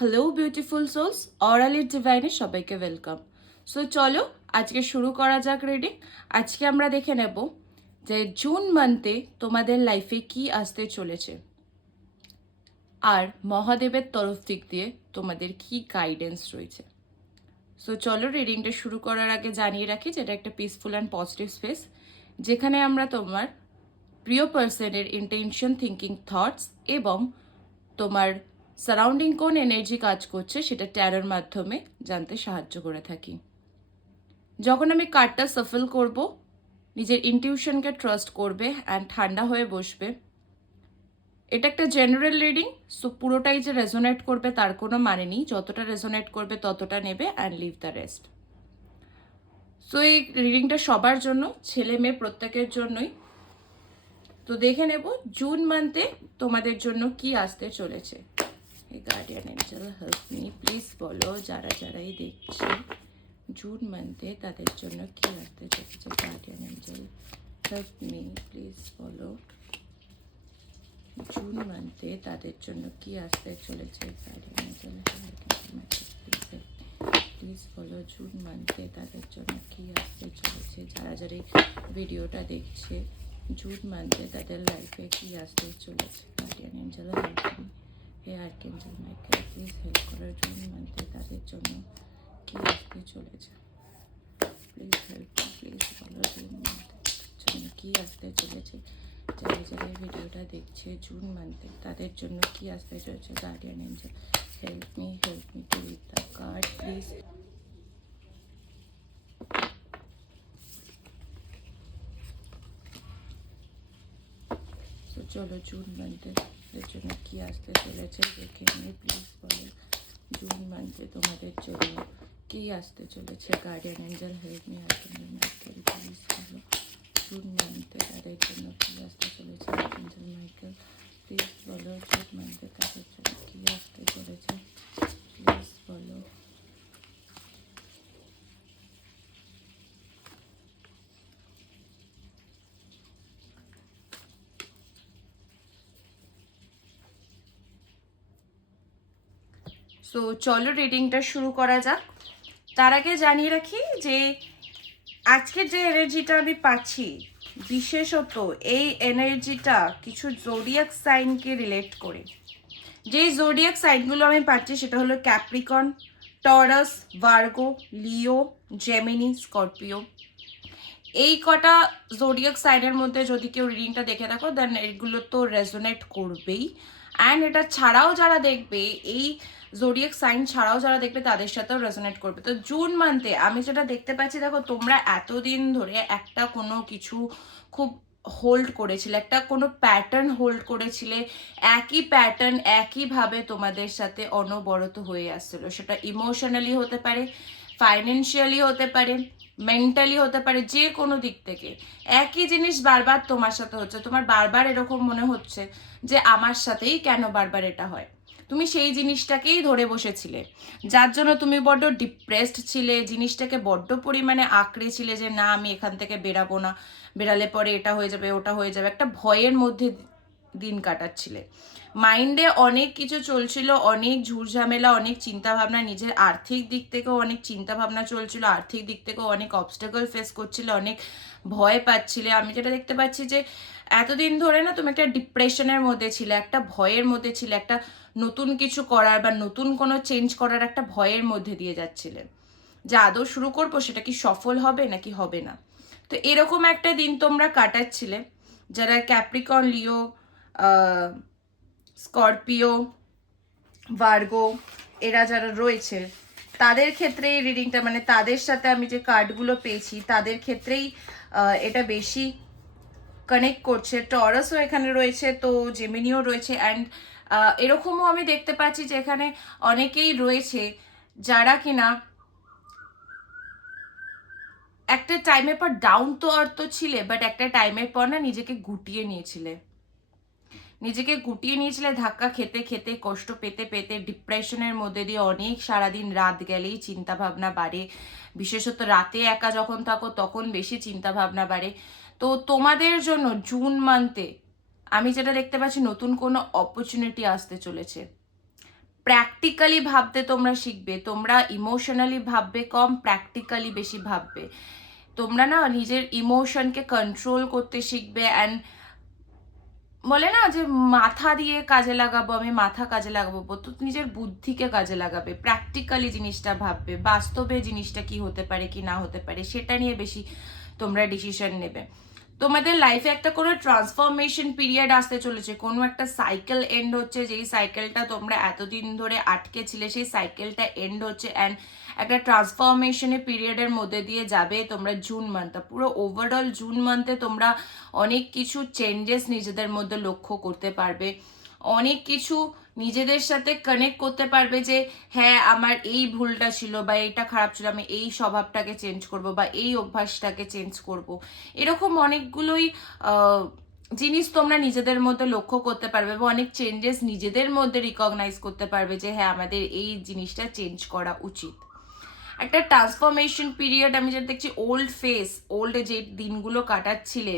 Hello beautiful sols, অরালির ডিভাইনে সবাইকে welcome. So চলো আজকে শুরু করা যাক রিডিং। আজকে আমরা দেখে নেব যে জুন মান্থে তোমাদের লাইফে কি আসতে চলেছে আর মহাদেবের তরফ দিক দিয়ে তোমাদের কি গাইডেন্স রয়েছে। সো চলো রিডিংটা শুরু করার আগে জানিয়ে রাখি যে এটা একটা পিসফুল অ্যান্ড পজিটিভ স্পেস, যেখানে আমরা তোমার প্রিয় পার্সনের ইন্টেনশন, থিঙ্কিং, থটস এবং তোমার সারাউন্ডিং কোন এনার্জি কাজ করছে সেটা ট্যারোর মাধ্যমে জানতে সাহায্য করে থাকি। যখন আমি কার্ডটা সাফল করব, নিজের ইনটিউশনকে ট্রাস্ট করবে অ্যান্ড ঠান্ডা হয়ে বসবে। এটা একটা জেনারেল রিডিং, সো পুরোটাই যে রেজোনেট করবে তার কোনো মানে নেই। যতটা রেজোনেট করবে ততটা নেবে and leave the rest. So এই রিডিংটা সবার জন্য, ছেলে মেয়ে প্রত্যেকের জন্যই। তো দেখে নেব জুন মান্থে তোমাদের জন্য কি আসতে চলেছে। Guardian angel help me, please বলো যারা যারাই দেখছে জুন মান্থে তাদের জন্য কি আসতে চলেছে। Guardian angel help me, please বলো জুন মান্থে তাদের জন্য কি আসতে চলেছে। গার্ডিয়ান এঞ্জেল প্লিজ বলো জুন মান্থে তাদের জন্য কি আসতে চলেছে। যারা যারা ভিডিওটা দেখছে জুন মান্থে তাদের লাইফে কি আসতে চলেছে। Guardian angel help me, hey archangel Michael please help করো জুন মান্থে তাদের জন্য কি আসতে চলেছে। প্লিজ হেল্প মি, প্লিজ বলো জুন মান্থে জন্য কি আসতে চলেছে। যারা যারা ভিডিওটা দেখছে জুন মান্থে তাদের জন্য কি আসতে চলেছে। Guardian angel help me to read the card please. তো চলো জুন মান্থে জন্য কি আসতে চলেছে দেখে নিয়ে প্লিজ বলো জুন মান্থে তোমাদের জন্য কি আসতে চলেছে। Guardian angel help me আর্কেঞ্জেল Michael please বলো জুন মান্থে তাদের জন্য কি আসতে চলেছে। আর্কেঞ্জেল মাইকেল প্লিজ বলো জুন মান্থে তাদের জন্য কি আসতে চলেছে। প্লিজ বলো। সো চলো রিডিংটা শুরু করা যাক। তার আগে জানিয়ে রাখি যে আজকের যে এনার্জিটা আমি পাচ্ছি, বিশেষত এই এনার্জিটা কিছু জোডিয়াক সাইনকে রিলেট করে। যেই জোডিয়াক সাইনগুলো আমি পাচ্ছি সেটা হলো ক্যাপ্রিকন, টরাস, ভার্গো, লিও, জেমিনি, স্করপিও। এই কটা জোডিয়াক সাইনের মধ্যে যদি কেউ রিডিংটা দেখে থাকো দেন এগুলো তো রেজোনেট করবেই। অ্যান্ড এটা ছাড়াও যারা দেখবে, এই জোডিয়াক সাইন ছাড়াও যারা দেখবে তাদের সাথেও রেজোনেট করবে। তো জুন মান্থে আমি যেটা দেখতে পাচ্ছি, দেখো তোমরা এতদিন ধরে একটা কোনো কিছু খুব হোল্ড করেছিলে, একটা কোনো প্যাটার্ন হোল্ড করেছিলে। একই প্যাটার্ন একইভাবে তোমাদের সাথে অনবরত হয়ে আসছিল। সেটা ইমোশনালি হতে পারে, ফাইন্যান্সিয়ালি হতে পারে, মেন্টালি হতে পারে, যে কোনো দিক থেকে একই জিনিস বারবার তোমার সাথে হচ্ছে। তোমার বারবার এরকম মনে হচ্ছে যে আমার সাথেই কেন বারবার এটা হয়। তুমি সেই জিনিসটাকেই ধরে বসেছিলে, যার জন্য তুমি বড্ড ডিপ্রেসড ছিলে, জিনিসটাকে বড্ড পরিমাণে আঁকড়েছিলে যে না আমি এখান থেকে বেরাবো না, বেরালে পরে এটা হয়ে যাবে ওটা হয়ে যাবে। একটা ভয়ের মধ্যে দিন কাটাচ্ছিলে। মাইন্ডে অনেক কিছু চলছিল, অনেক ঝুরঝামেলা, অনেক চিন্তাভাবনা, নিজের আর্থিক দিক থেকেও অনেক চিন্তাভাবনা চলছিল, আর্থিক দিক থেকেও অনেক অবস্টাকল ফেস করছিলে, অনেক ভয় পাচ্ছিলে। আমি যেটা দেখতে পাচ্ছি যে এতদিন ধরে না তুমি একটা ডিপ্রেশনের মধ্যে ছিলে, একটা ভয়ের মধ্যে ছিলে, একটা নতুন কিছু করার বা নতুন কোনো চেঞ্জ করার একটা ভয়ের মধ্যে দিয়ে যাচ্ছিলে, যা আদৌ শুরু করবো সেটা কি সফল হবে নাকি হবে না। তো এরকম একটা দিন তোমরা কাটাচ্ছিলে। যারা ক্যাপ্রিকন, লিও, স্করপিও, ভার্গো এরা যারা রয়েছে তাদের ক্ষেত্রে এই রিডিংটা, মানে তাদের সাথে আমি যে কার্ডগুলো পেয়েছি তাদের ক্ষেত্রেই এটা বেশি কানেক্ট করছে। টরাসও এখানে রয়েছে, তো জেমিনিও রয়েছে। অ্যান্ড এরকমও আমি দেখতে পাচ্ছি যে এখানে অনেকেই রয়েছে যারা কিনা একটা টাইমের পর ডাউন তো আর্থ ছিলে, বাট একটা টাইমের পর না নিজেকে গুটিয়ে নিয়েছিলে, ধাক্কা খেতে খেতে, কষ্ট পেতে পেতে, ডিপ্রেশনের মধ্যে দিয়ে অনেক সারাদিন রাত গেলেই চিন্তা ভাবনা বাড়ে। বিশেষত রাতে একা যখন থাকো তখন বেশি চিন্তা ভাবনা বাড়ে। তো তোমাদের জন্য জুন মান্থে আমি যেটা দেখতে পাচ্ছি, নতুন কোনো অপরচুনিটি আসতে চলেছে। প্র্যাকটিক্যালি ভাবতে তোমরা শিখবে, তোমরা ইমোশনালি ভাববে কম, প্র্যাকটিক্যালি বেশি ভাববে। তোমরা না নিজের ইমোশনকে কন্ট্রোল করতে শিখবে। অ্যান্ড বলে না যে মাথা দিয়ে কাজে লাগাবো, আমি মাথা কাজে লাগাবো, তো নিজের বুদ্ধিকে কাজে লাগাবে, প্র্যাকটিক্যালি জিনিসটা ভাববে, বাস্তবে জিনিসটা কি হতে পারে কি না হতে পারে সেটা নিয়ে বেশি তোমরা ডিসিশন নেবে। তোমাদের লাইফে একটা কোনো ট্রান্সফরমেশন পিরিয়ড আসতে চলেছে, কোনো একটা সাইকেল এন্ড হচ্ছে, যেই সাইকেলটা তোমরা এতদিন ধরে আটকে ছিলে সেই সাইকেলটা এন্ড হচ্ছে, অ্যান্ড একটা ট্রান্সফরমেশনের পিরিয়ডের মধ্যে দিয়ে যাবে তোমরা জুন মান্থটা। পুরো ওভারঅল জুন মান্থে তোমরা অনেক কিছু চেঞ্জেস নিজেদের মধ্যে লক্ষ্য করতে পারবে, অনেক কিছু নিজেদের সাথে কানেক্ট করতে পারবে যে হ্যাঁ আমার এই ভুলটা ছিল বা এইটা খারাপ ছিল, আমি এই স্বভাবটাকে চেঞ্জ করব বা এই অভ্যাসটাকে চেঞ্জ করব। এরকম অনেকগুলোই জিনিস তোমরা নিজেদের মধ্যে লক্ষ্য করতে পারবে বা অনেক চেঞ্জেস নিজেদের মধ্যে রিকগনাইজ করতে পারবে যে হ্যাঁ আমাদের এই জিনিসটা চেঞ্জ করা উচিত। একটা ট্রান্সফরমেশন পিরিয়ড আমি যেটা দেখছি, ওল্ড যে দিনগুলো কাটাচ্ছিলে,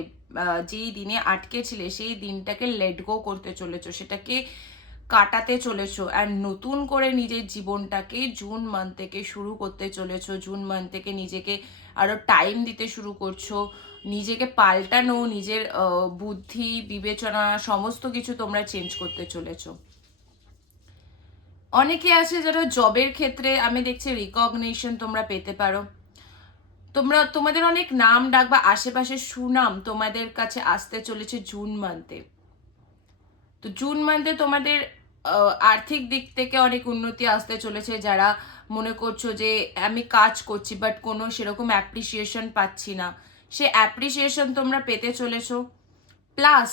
যেই দিনে আটকে ছিলে সেই দিনটাকে লেট গো করতে চলেছো, সেটাকে কাটাতে চলেছো, অ্যান্ড নতুন করে নিজের জীবনটাকে জুন মান্থ থেকে শুরু করতে চলেছো। জুন মান্থ থেকে নিজেকে আরো টাইম দিতে শুরু করছো, নিজেকে পাল্টানো, নিজের বুদ্ধি বিবেচনা সমস্ত কিছু তোমরা চেঞ্জ করতে চলেছো। অনেকে আছে যারা জবের ক্ষেত্রে আমি দেখছি রিকগনিশন তোমরা পেতে পারো, তোমাদের অনেক নাম ডাক বা আশেপাশে সুনাম তোমাদের কাছে আসতে চলেছে জুন মান্থে। তো জুন মান্থে তোমাদের আর্থিক দিক থেকে অনেক উন্নতি আসতে চলেছে। যারা মনে করছো যে আমি কাজ করছি বাট কোনো সেরকম অ্যাপ্রিসিয়েশন পাচ্ছি না, সে অ্যাপ্রিসিয়েশন তোমরা পেতে চলেছো। প্লাস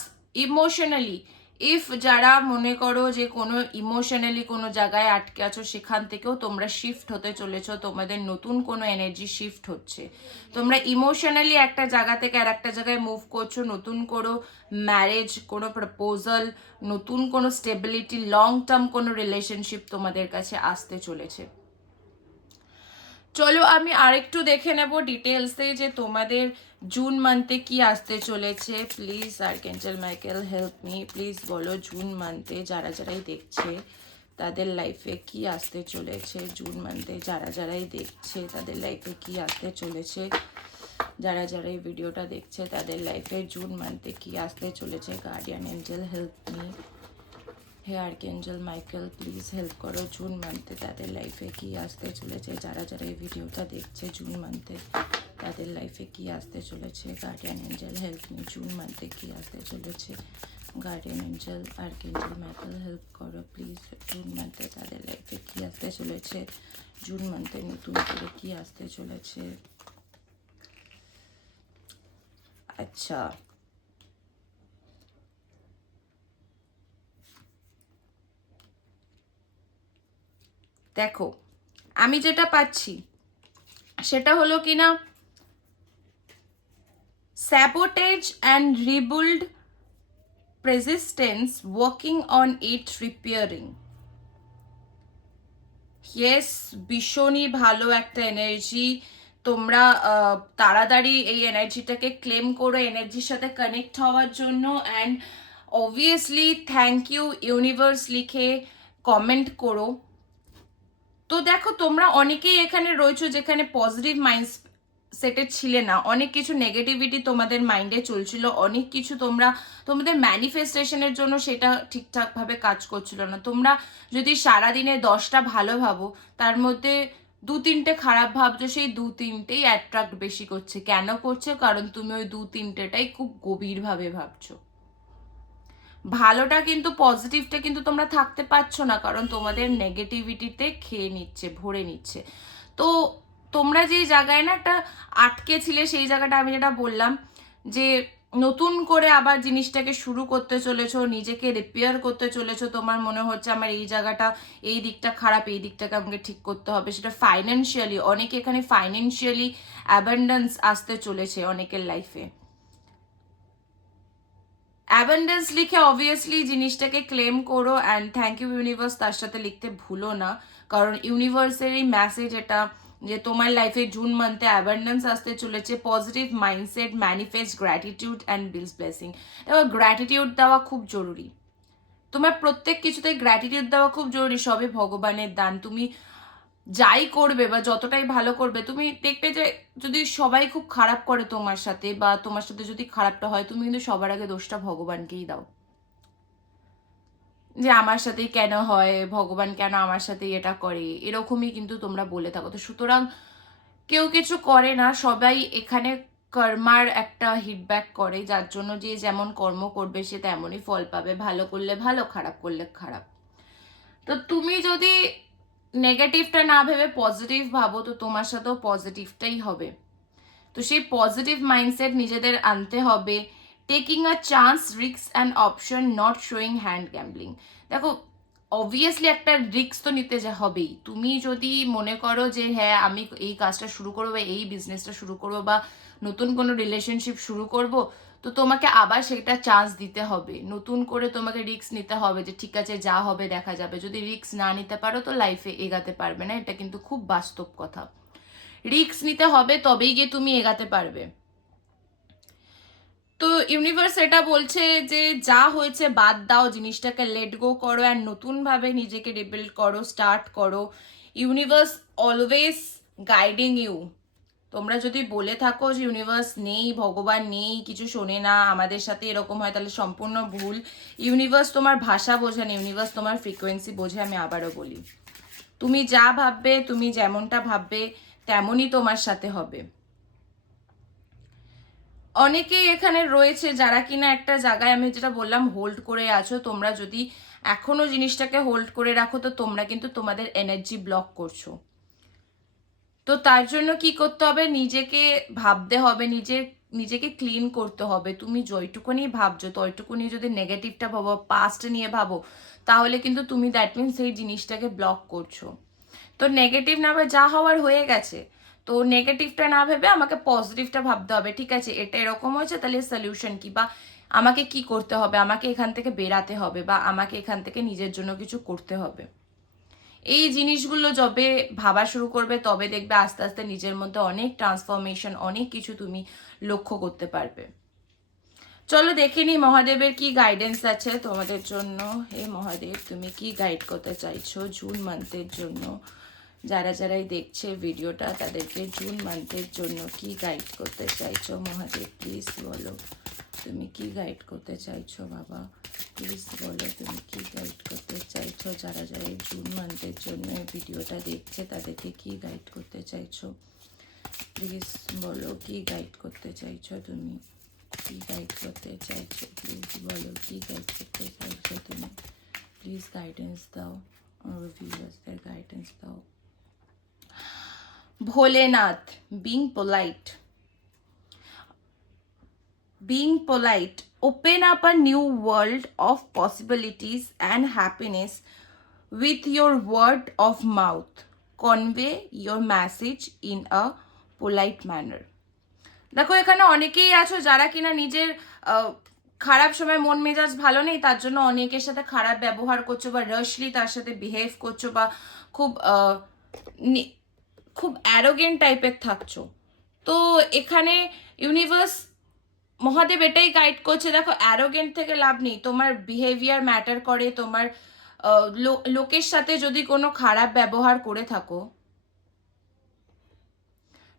ইমোশনালি, যারা মনে করো যে কোনো ইমোশনালি কোনো জায়গায় আটকে আছো, সেখান থেকেও তোমরা শিফট হতে চলেছো, তোমাদের নতুন কোনো এনার্জি শিফট হচ্ছে। তোমরা ইমোশনালি একটা জায়গা থেকে আর একটা জায়গায় মুভ করছো, নতুন কোনো ম্যারেজ, কোনো প্রপোজাল, নতুন কোনো স্টেবিলিটি, লং টার্ম কোনো রিলেশনশিপ তোমাদের কাছে আসতে চলেছে। চলো আমি আরেকটু দেখে নেব ডিটেলসে যে তোমাদের জুন মান্থে কি আসতে চলেছে। Please Archangel Michael help me, please বলো জুন মান্থে যারা যারাই দেখছে তাদের লাইফে কি আসতে চলেছে। জুন মান্থে যারা যারাই দেখছে তাদের লাইফে কি আসতে চলেছে, যারা যারা এই ভিডিওটা দেখছে তাদের লাইফে জুন মান্থে কি আসতে চলেছে। গার্ডিয়ান এঞ্জেল হেল্প মি, হে আর্কএঞ্জেল মাইকেল প্লিজ হেল্প করো জুন মান্থে তাদের লাইফে কি আসতে চলেছে। যারা যারা এই ভিডিওটা দেখছে জুন মান্থে তাদের লাইফে কি আসতে চলেছে। Guardian angel help me, June মান্থে কি আসতে চলেছে। Guardian angel Archangel Michael help করো প্লিজ, জুন মান্থে তাদের লাইফে কি আসতে চলেছে। জুন মান্থে নতুন করে কি আসতে চলেছে। আচ্ছা, দেখো আমি যেটা পাচ্ছি সেটা হলো কিনা sabotage and rebuild persistence working on it repairing. Yes, ভীষণই ভালো একটা এনার্জি। তোমরা তাড়াতাড়ি এই এনার্জিটাকে ক্লেম করো, এনার্জির সাথে কানেক্ট হওয়ার জন্য। And obviously thank you universe লিখে কমেন্ট করো। তো দেখো তোমরা অনেকেই এখানে রয়েছো যেখানে পজিটিভ মাইন্ড সেটে ছিলে না, অনেক কিছু নেগেটিভিটি তোমাদের মাইন্ডে চলছিল, অনেক কিছু তোমাদের ম্যানিফেস্টেশনের জন্য সেটা ঠিকঠাকভাবে কাজ করছিল না। তোমরা যদি সারাদিনে 10টা ভালো ভাবো তার মধ্যে 2-3টে খারাপ ভাবছো, সেই 2-3টেই অ্যাট্রাক্ট বেশি করছে। কেন করছে? কারণ তুমি ওই 2-3টেটাই খুব গভীরভাবে ভাবছো। ভালোটা কিন্তু পজিটিভটা কিন্তু তোমরা থাকতে পারছো না, কারণ তোমাদের নেগেটিভিটিতে খেয়ে নিচ্ছে, ভরে নিচ্ছে। তো তোমরা যে জায়গায় না একটা আটকে ছিলে সেই জায়গাটা আমি যেটা বললাম যে নতুন করে আবার জিনিসটাকে শুরু করতে চলেছো, নিজেকে রিপেয়ার করতে চলেছো। তোমার মনে হচ্ছে আমার এই জায়গাটা, এই দিকটা খারাপ, এই দিকটাকে আমাকে ঠিক করতে হবে। সেটা ফাইন্যান্সিয়ালি, অনেকে এখানে ফাইন্যান্সিয়ালি অ্যাবান্ডেন্স আসতে চলেছে অনেকের লাইফে। অ্যাবান্ডেন্স লিখে অবভিয়াসলি জিনিসটাকে ক্লেম করো, অ্যান্ড থ্যাংক ইউ ইউনিভার্স তার সাথে লিখতে ভুলো না, কারণ ইউনিভার্সের এই মেসেজ এটা যে তোমার লাইফে জুন মান্থে অ্যাবান্ডেন্স আসতে চলেছে। Positive mindset, manifest gratitude and bliss blessing. এবার গ্র্যাটিটিউড দেওয়া খুব জরুরি। তোমার প্রত্যেক কিছুতে গ্র্যাটিটিউড দেওয়া খুব জরুরি, সবই ভগবানের দান। তুমি যাই করবে বা যতটাই ভালো করবে, তুমি দেখবে যে যদি সবাই খুব খারাপ করে তোমার সাথে বা তোমার সাথে যদি খারাপটা হয়, তুমি কিন্তু সবার আগে দোষটা ভগবানকেই দাও, যে আমার সাথেই কেন হয়, ভগবান কেন আমার সাথে এটা করে, এরকমই কিন্তু তোমরা বলে থাকো। তো সুতরাং কেউ কিছু করে না, সবাই এখানে কর্মার একটা হিটব্যাক করে, যার জন্য যে যেমন কর্ম করবে সে তেমনই ফল পাবে, ভালো করলে ভালো, খারাপ করলে খারাপ। তো তুমি যদি নেগেটিভটা না ভেবে পজিটিভ ভাবো, তো তোমার সাথেও পজিটিভটাই হবে। তো সেই পজিটিভ মাইন্ডসেট নিজেদের আনতে হবে। Taking a chance, risk and option, not showing hand gambling. দেখো, অবভিয়াসলি একটা রিস্ক তো নিতে যা হবেই। তুমি যদি মনে করো যে হ্যাঁ আমি এই কাজটা শুরু করবো বা এই বিজনেসটা শুরু করবো বা নতুন কোনো রিলেশনশিপ শুরু করব, তো তোমাকে আবার সেটা চান্স দিতে হবে, নতুন করে তোমাকে রিস্ক নিতে হবে, যে ঠিক আছে যা হবে দেখা যাবে। যদি রিস্ক না নিতে পারো তো লাইফে এগাতে পারবে না, এটা কিন্তু খুব বাস্তব কথা। রিস্ক নিতে হবে, তবেই গিয়ে তুমি এগাতে পারবে। তো ইউনিভার্স এটা বলছে যে যা হয়েছে বাদ দাও, জিনিসটাকে লেট গো করো আর নতুনভাবে নিজেকে রিবিল্ড করো, স্টার্ট করো। Universe always guiding you. তোমরা যদি বলে থাকো যে ইউনিভার্স নেই, ভগবান নেই, কিছু শোনে না, আমাদের সাথে এরকম হয়, তাহলে সম্পূর্ণ ভুল। ইউনিভার্স তোমার ভাষা বোঝে না, ইউনিভার্স তোমার ফ্রিকোয়েন্সি বোঝে। আমি আবারও বলি, তুমি যা ভাববে, তুমি যেমনটা ভাববে তেমনই তোমার সাথে হবে। অনেকেই এখানে রয়েছে যারা কিনা একটা জায়গায়, আমি যেটা বললাম, হোল্ড করে আছো। তোমরা যদি এখনো জিনিসটাকে হোল্ড করে রাখো, তো তোমরা কিন্তু তোমাদের এনার্জি ব্লক করছো। তো তার জন্য কি করতে হবে, নিজেকে ভাবতে হবে, নিজেকে ক্লিন করতে হবে। তুমি যতটুকুনি ভাবছো ততটুকুনি যদি নেগেটিভটা ভাবো, পাস্ট নিয়ে ভাবো, তাহলে কিন্তু তুমি দ্যাট মিনস সেই জিনিসটাকে ব্লক করছো। তো নেগেটিভ না ভাবে, যা হওয়ার হয়ে গেছে। তো নেগেটিভটা না ভেবে আমাকে পজিটিভটা ভাবতে হবে। ঠিক আছে, এটা এরকম হয়েছে, তাহলে সলিউশন কি, বা আমাকে কি করতে হবে, আমাকে এখান থেকে বেরাতে হবে, বা আমাকে এখান থেকে নিজের জন্য কিছু করতে হবে। এই জিনিসগুলো যবে ভাবা শুরু করবে, তবে দেখবে আস্তে আস্তে নিজের মধ্যে অনেক ট্রান্সফরমেশন, অনেক কিছু তুমি লক্ষ্য করতে পারবে। চলো দেখে নি মহাদেবের কি গাইডেন্স আছে তোমাদের জন্য। হে মহাদেব, তুমি কি গাইড করতে চাইছো জুন মান্থের জন্য? যারা যারাই দেখছে ভিডিওটা, তাদেরকে জুন মান্থের জন্য কি গাইড করতে চাইছো মহাদেব, প্লিজ বলো। তুমি কি গাইড করতে চাইছো বাবা, প্লিজ বলো তুমি কি গাইড করতে চাইছো। যারা যারা এই জুন মান্থের জন্য এই ভিডিওটা দেখছে, তাদেরকে কি গাইড করতে চাইছো, প্লিজ বলো। কি গাইড করতে চাইছো তুমি, কি গাইড করতে চাইছো, প্লিজ বলো। কি গাইড করতে চাইছো তুমি, প্লিজ গাইডেন্স দাও। আমার ভিউয়ার্সদের গাইডেন্স দাও। Bholenath, being polite. Being polite. Open up a new world of possibilities and happiness with your word of mouth. Convey your message in a polite manner. দেখো, এখানে অনেকেই আছো যারা কিনা নিজের খারাপ সময় মন মেজাজ ভালো নেই, তার জন্য অনেকের সাথে খারাপ ব্যবহার করছো বা রাশলি তার সাথে বিহেভ করছো, বা খুব খুব অ্যারোগেন্ট টাইপের থাকছো। তো এখানে ইউনিভার্স, মহাদেব এটাই গাইড করছে, দেখো অ্যারোগেন্ট থেকে লাভ নেই, তোমার বিহেভিয়ার ম্যাটার করে। তোমার লোকের সাথে যদি কোনো খারাপ ব্যবহার করে থাকো,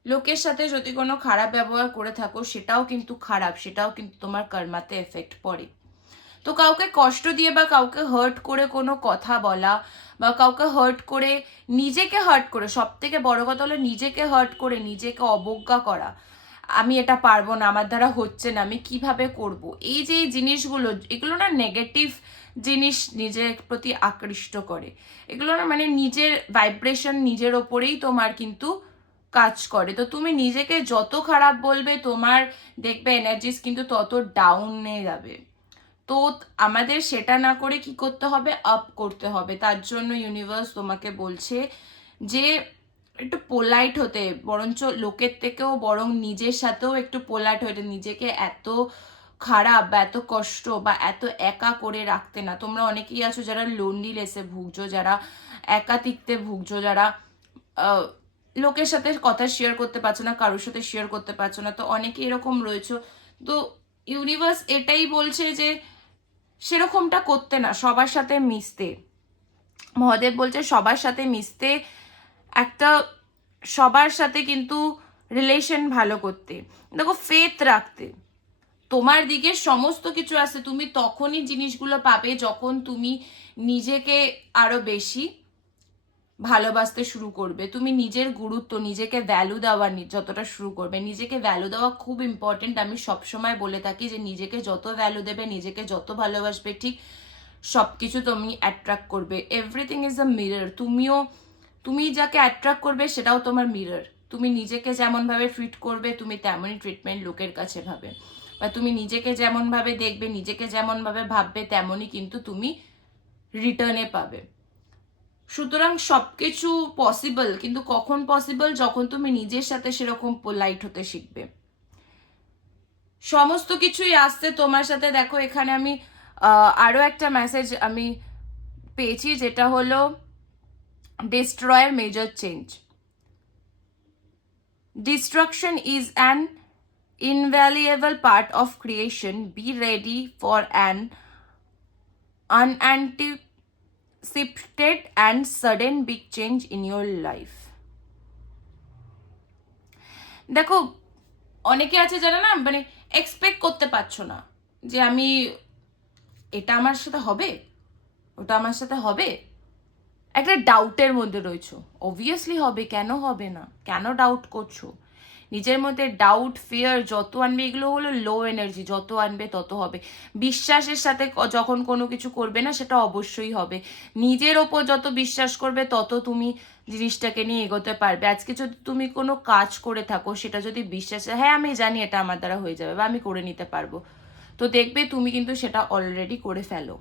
লোকের সাথে যদি কোনো খারাপ ব্যবহার করে থাকো, সেটাও কিন্তু খারাপ, সেটাও কিন্তু তোমার কর্মাতে এফেক্ট পড়ে। তো কাউকে কষ্ট দিয়ে বা কাউকে হার্ট করে কোনো কথা বলা, বা কাউকে হার্ট করে, নিজেকে হার্ট করে, সব থেকে বড় কথা হলো নিজেকে হার্ট করে নিজেকে অবজ্ঞা করা, আমি এটা পারবো না, আমার দ্বারা হচ্ছে না, আমি কিভাবে করব, এই যে এই জিনিসগুলো, এগুলো না নেগেটিভ জিনিস নিজের প্রতি আকৃষ্ট করে। এগুলো না মানে নিজের ভাইব্রেশন নিজের ওপরেই তোমার কিন্তু কাজ করে। তো তুমি নিজেকে যত খারাপ বলবে, তোমার দেখবে এনার্জিস কিন্তু তত ডাউনে যাবে। তো আমাদের সেটা না করে কি করতে হবে, আপ করতে হবে। তার জন্য ইউনিভার্স তোমাকে বলছে যে একটু পোলাইট হতে, বরঞ্চ লোকের থেকেও বরং নিজের সাথেও একটু পোলাইট হতে, নিজেকে এত খারাপ বা এত কষ্ট বা এত একা করে রাখতে না। তোমরা অনেকেই আছো যারা লোনলিনেসে ভুগছো, যারা একাকিত্বে ভুগছো, যারা লোকের সাথে কথা শেয়ার করতে পারছো না, কারোর সাথে শেয়ার করতে পারছো না। তো অনেকে এরকম রয়েছে। তো ইউনিভার্স এটাই বলছে যে সেরকমটা করতে না, সবার সাথে মিশতে। মহাদেব বলছে সবার সাথে মিশতে, একটা সবার সাথে কিন্তু রিলেশন ভালো করতে, দেখো ফেথ রাখতে। তোমার দিকে সমস্ত কিছু আছে, তুমি তখনই জিনিসগুলো পাবে যখন তুমি নিজেকে আরো বেশি ভালোবাসতে শুরু করবে, তুমি নিজের গুরুত্ব, নিজেকে ভ্যালু দেওয়া যতটা শুরু করবে। নিজেকে ভ্যালু দেওয়া খুব ইম্পর্টেন্ট। আমি সবসময় বলে থাকি যে নিজেকে যত ভ্যালু দেবে, নিজেকে যত ভালোবাসবে, ঠিক সব কিছু তুমি অ্যাট্রাক্ট করবে। Everything is a mirror. তুমি যাকে অ্যাট্রাক্ট করবে সেটাও তোমার মিরর। তুমি নিজেকে যেমনভাবে ট্রিট করবে, তুমি তেমনই ট্রিটমেন্ট লোকের কাছে ভাবে, বা তুমি নিজেকে যেমনভাবে দেখবে, নিজেকে যেমনভাবে ভাববে, তেমনই কিন্তু তুমি রিটার্নে পাবে। সুতরাং সবকিছু পসিবল, কিন্তু কখন পসিবল? যখন তুমি নিজের সাথে সেরকম পোলাইট হতে শিখবে। সমস্ত কিছুই আসছে তোমার সাথে। দেখো এখানে আমি আরো একটা মেসেজ আমি পেয়েছি, যেটা হলো destroyer major change. Destruction is an invaluable part of creation. Be ready for an unanticipated and sudden big change in your life. দেখো অনেকে আছে যারা না মানে এক্সপেক্ট করতে পারছো না যে আমি এটা আমার সাথে হবে, ওটা আমার সাথে হবে, একটা ডাউটের মধ্যে রয়েছো। অবভিয়াসলি হবে, কেন হবে না? কেন ডাউট করছো? নিজের মধ্যে ডাউট, ফিয়ার যত আনবে, এগুলো হলো লো এনার্জি। যত আনবে তত হবে। বিশ্বাসের সাথে যখন কোনো কিছু করবে না, সেটা অবশ্যই হবে। নিজের ওপর যত বিশ্বাস করবে, তত তুমি জিনিসটাকে নিয়ে এগোতে পারবে। আজকে যদি তুমি কোনো কাজ করে থাকো, সেটা যদি বিশ্বাসে, হ্যাঁ আমি জানি এটা আমার দ্বারা হয়ে যাবে বা আমি করে নিতে পারবো, তো দেখবে তুমি কিন্তু সেটা অলরেডি করে ফেলো।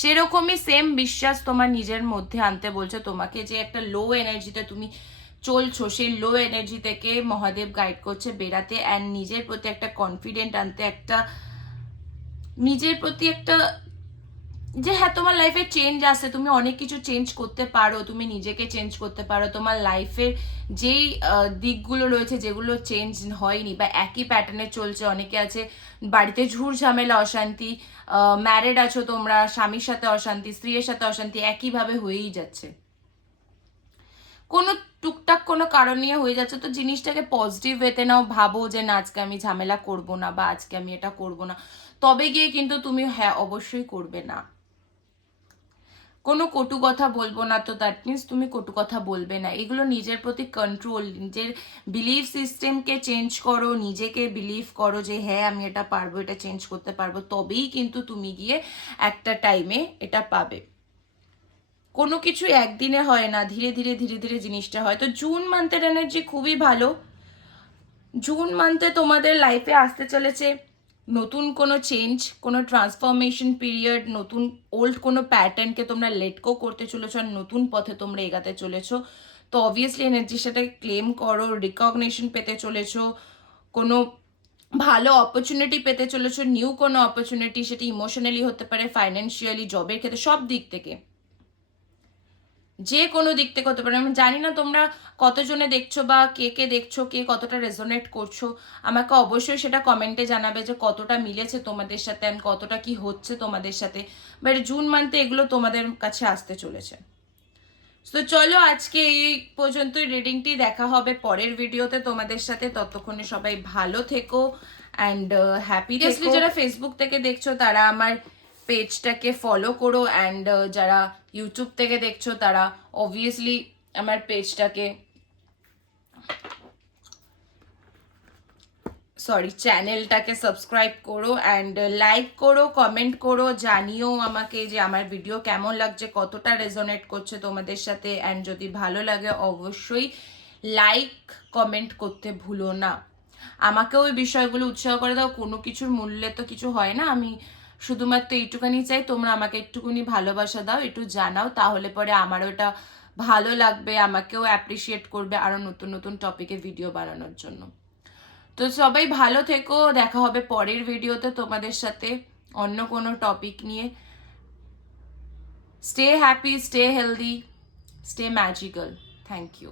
সেরকমই সেম বিশ্বাস তোমার নিজের মধ্যে আনতে বলছে তোমাকে, যে একটা লো এনার্জিতে তুমি চলছো, সেই লো এনার্জি থেকে মহাদেব গাইড করছে বেরাতে, অ্যান্ড নিজের প্রতি একটা কনফিডেন্ট আনতে, একটা নিজের প্রতি একটা যে হ্যাঁ তোমার লাইফে চেঞ্জ আসে, তুমি অনেক কিছু চেঞ্জ করতে পারো, তুমি নিজেকে চেঞ্জ করতে পারো। তোমার লাইফের যেই দিকগুলো রয়েছে, যেগুলো চেঞ্জ হয়নি বা একই প্যাটার্নে চলছে, অনেকে আছে বাড়িতে ঝুর ঝামেলা, অশান্তি, ম্যারিড আছো তোমরা, স্বামীর সাথে অশান্তি, স্ত্রীর সাথে অশান্তি একইভাবে হয়েই যাচ্ছে, কোনো টুকটাক কোনো কারণ নিয়ে হয়ে যাচ্ছে। তো জিনিসটাকে পজিটিভ ওয়েতে নাও, ভাবো যে না আজকে আমি ঝামেলা করব না, বা আজকে আমি এটা করব না, তবে গিয়ে কিন্তু তুমি হ্যাঁ অবশ্যই করবে না। কোনো কটু কথা বলবো না, তো দ্যাট মিনস তুমি কটু কথা বলবে না। এগুলো নিজের প্রতি কন্ট্রোল, নিজের বিলিফ সিস্টেমকে চেঞ্জ করো, নিজেকে বিলিভ করো যে হ্যাঁ আমি এটা পারবো, এটা চেঞ্জ করতে পারবো, তবেই কিন্তু তুমি গিয়ে একটা টাইমে এটা পাবে। কোনো কিছু একদিনে হয় না, ধীরে ধীরে ধীরে ধীরে জিনিসটা হয়। তো জুন মান্থের এনার্জি খুবই ভালো। জুন মান্থে তোমাদের লাইফে আসতে চলেছে নতুন কোনো চেঞ্জ, কোনো ট্রান্সফরমেশন পিরিয়ড, নতুন ওল্ড কোনো প্যাটার্নকে তোমরা লেট গো করতে চলেছো, আর নতুন পথে তোমরা এগাতে চলেছো। তো অবভিয়াসলি এনার্জির সাথে ক্লেম করো, রিকগনিশন পেতে চলেছো, কোনো ভালো অপরচুনিটি পেতে চলেছো, নিউ কোনো অপরচুনিটি, সেটা ইমোশনালি হতে পারে, ফাইন্যান্সিয়ালি, জবের ক্ষেত্রে, সব দিক থেকে, যে কোনো দিক থেকে হতে পারে। আমি জানি না তোমরা কতজনে দেখছো বা কে কে দেখছো, কে কতটা রেজোনেট করছো, আমাকে অবশ্যই সেটা কমেন্টে জানাবে যে কতটা মিলেছে তোমাদের সাথে, অ্যান্ড কতটা কি হচ্ছে তোমাদের সাথে। বাট জুন মান্থে এগুলো তোমাদের কাছে আসতে চলেছে। তো চলো আজকে এই পর্যন্তই রিডিংটি, দেখা হবে পরের ভিডিওতে তোমাদের সাথে। ততক্ষণে সবাই ভালো থেকো অ্যান্ড হ্যাপি থেকো। যারা ফেসবুক থেকে দেখছো তারা আমার পেজটাকে ফলো করো, অ্যান্ড যারা ইউটিউব থেকে দেখছো তারা অবভিয়াসলি আমার পেজটাকে, চ্যানেলটাকে সাবস্ক্রাইব করো, অ্যান্ড লাইক করো, কমেন্ট করো, জানিও আমাকে যে আমার ভিডিও কেমন লাগছে, কতটা রেজোনেট করছে তোমাদের সাথে। অ্যান্ড যদি ভালো লাগে অবশ্যই লাইক কমেন্ট করতে ভুলো না। আমাকে ওই বিষয়গুলো উৎসাহ করে দাও। কোনো কিছুর মূল্যে তো কিছু হয় না। আমি শুধুমাত্র এইটুখানি চাই, তোমরা আমাকে একটুখানি ভালোবাসা দাও, একটু জানাও, তাহলে পরে আমারও এটা ভালো লাগবে, আমাকেও অ্যাপ্রিসিয়েট করবে আরও নতুন নতুন টপিকে ভিডিও বানানোর জন্য। তো সবাই ভালো থেকো, দেখা হবে পরের ভিডিওতে তোমাদের সাথে অন্য কোনো টপিক নিয়ে। Stay happy, stay healthy, stay magical. Thank you.